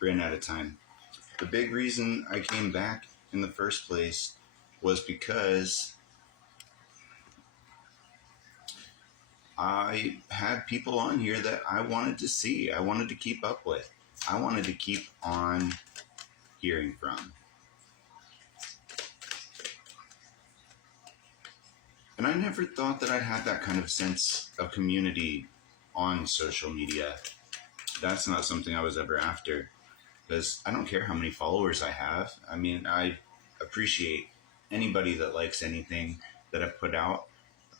ran out of time. The big reason I came back in the first place was because I had people on here that I wanted to see, I wanted to keep up with, I wanted to keep on hearing from. And I never thought that I'd have that kind of sense of community on social media. That's not something I was ever after, because I don't care how many followers I have. I mean, I appreciate anybody that likes anything that I've put out,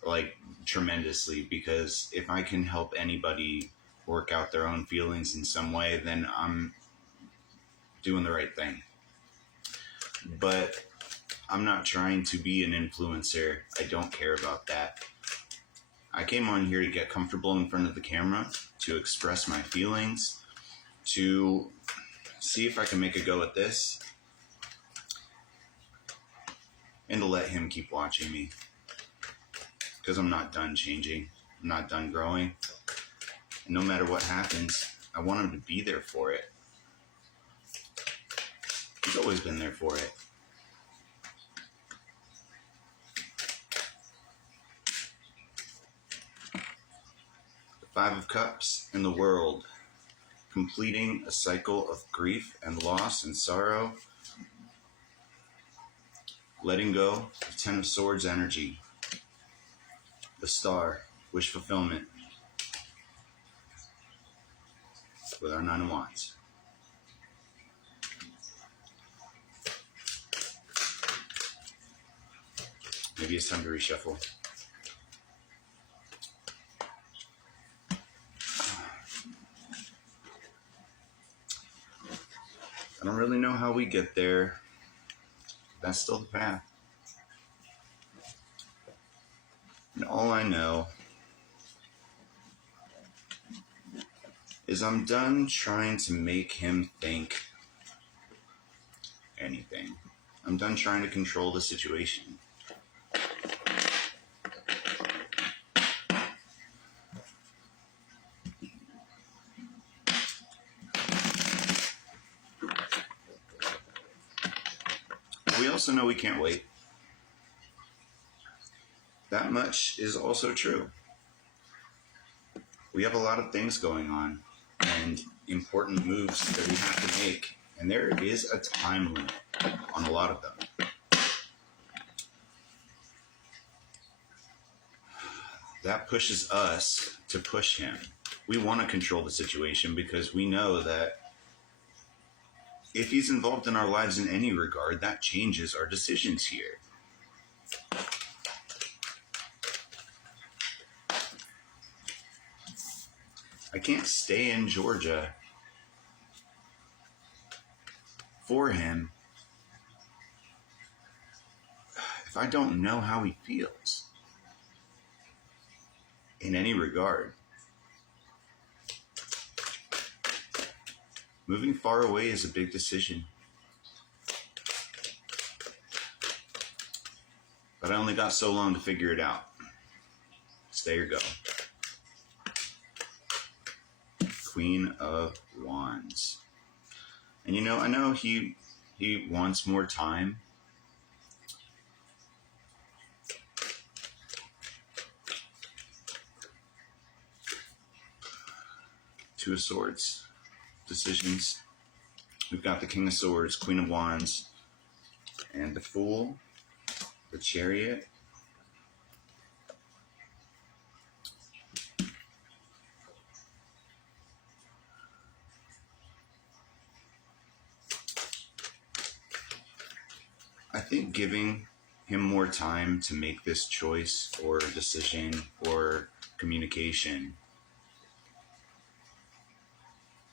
like, tremendously, because if I can help anybody work out their own feelings in some way, then I'm doing the right thing. But I'm not trying to be an influencer. I don't care about that. I came on here to get comfortable in front of the camera, to express my feelings, to see if I can make a go at this, and to let him keep watching me. Because I'm not done changing. I'm not done growing. And no matter what happens, I want him to be there for it. He's always been there for it. The Five of Cups in the world, completing a cycle of grief and loss and sorrow, letting go of Ten of Swords energy, the Star, wish fulfillment, with our Nine of Wands. Maybe it's time to reshuffle. I don't really know how we get there. That's still the path. And all I know is I'm done trying to make him think anything. I'm done trying to control the situation. We also know we can't wait. That much is also true. We have a lot of things going on and important moves that we have to make, and there is a time limit on a lot of them. That pushes us to push him. We want to control the situation because we know that if he's involved in our lives in any regard, that changes our decisions here. I can't stay in Georgia for him if I don't know how he feels in any regard. Moving far away is a big decision. But I only got so long to figure it out. Stay or go. Queen of Wands. And you know, I know he wants more time. Two of Swords. Decisions. We've got the King of Swords, Queen of Wands, and the Fool, the Chariot. I think giving him more time to make this choice or decision or communication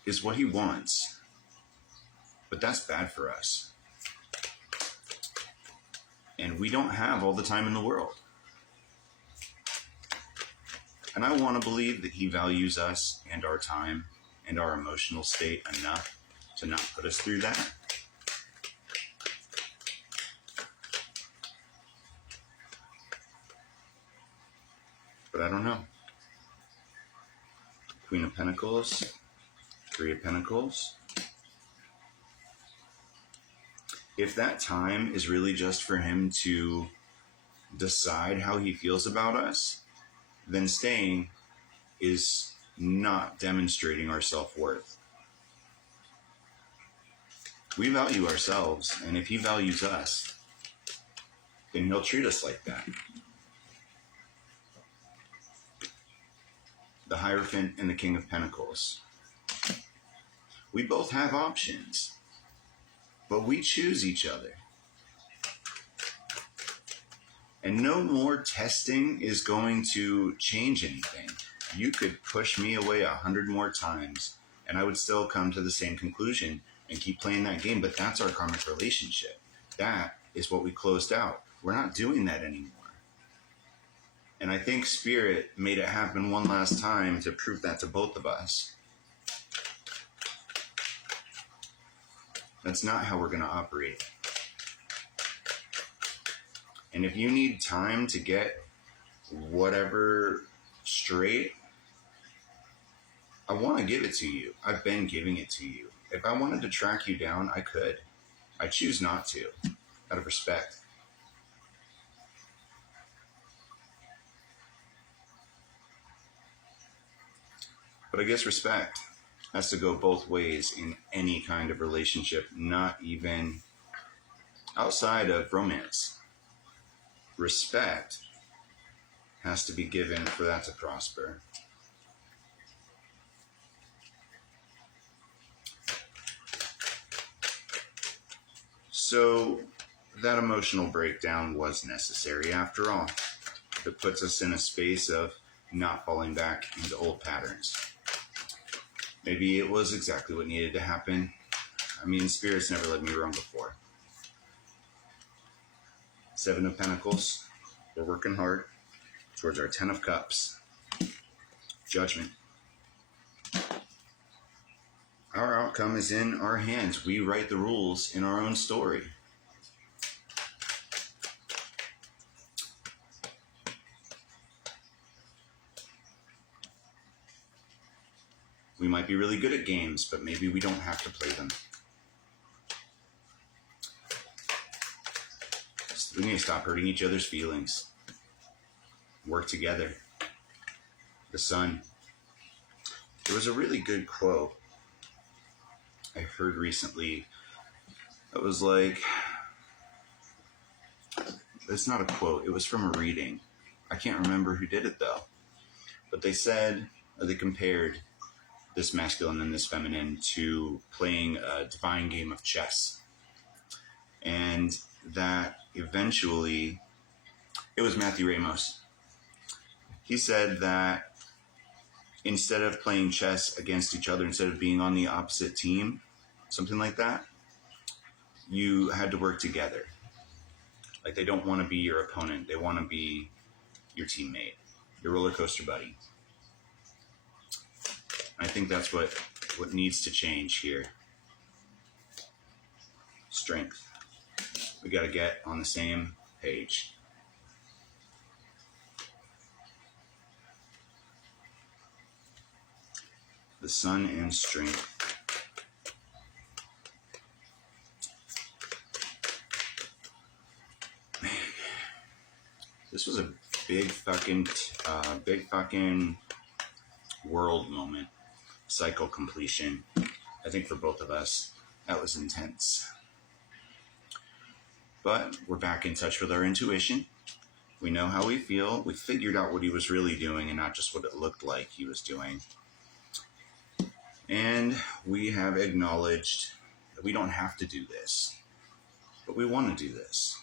is what he wants. But that's bad for us. And we don't have all the time in the world. And I want to believe that he values us and our time and our emotional state enough to not put us through that. But I don't know. Queen of Pentacles, Three of Pentacles, if that time is really just for him to decide how he feels about us, then staying is not demonstrating our self-worth. We value ourselves, and if he values us, then he'll treat us like that. The Hierophant and the King of Pentacles. We both have options, but we choose each other. And no more testing is going to change anything. You could push me away 100 more times, and I would still come to the same conclusion and keep playing that game. But that's our karmic relationship. That is what we closed out. We're not doing that anymore. And I think Spirit made it happen one last time to prove that to both of us. That's not how we're going to operate. And if you need time to get whatever straight, I want to give it to you. I've been giving it to you. If I wanted to track you down, I could. I choose not to, out of respect. But I guess respect has to go both ways in any kind of relationship, not even outside of romance. Respect has to be given for that to prosper. So that emotional breakdown was necessary after all. It puts us in a space of not falling back into old patterns. Maybe it was exactly what needed to happen. I mean, Spirit's never led me wrong before. Seven of Pentacles. We're working hard towards our 10 of Cups. Judgment. Our outcome is in our hands. We write the rules in our own story. We might be really good at games, but maybe we don't have to play them. We need to stop hurting each other's feelings. Work together. The Sun. There was a really good quote I heard recently. It was like, it's not a quote, it was from a reading. I can't remember who did it though. But they said, or they compared this masculine and this feminine to playing a divine game of chess. And that eventually, it was Matthew Ramos. He said that instead of playing chess against each other, instead of being on the opposite team, something like that, you had to work together. Like, they don't want to be your opponent. They want to be your teammate, your roller coaster buddy. I think that's what needs to change here. Strength. We got to get on the same page. The Sun and Strength. Man, this was a big fucking world moment. Cycle completion. I think for both of us, that was intense. But we're back in touch with our intuition. We know how we feel. We figured out what he was really doing and not just what it looked like he was doing. And we have acknowledged that we don't have to do this, but we want to do this.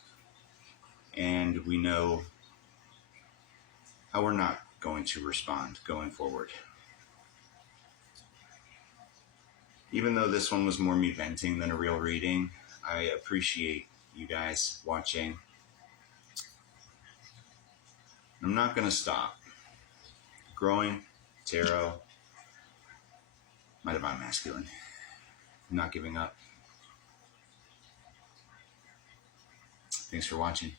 And we know how we're not going to respond going forward. Even though this one was more me venting than a real reading, I appreciate you guys watching. I'm not going to stop. Growing, tarot, my divine masculine. I'm not giving up. Thanks for watching.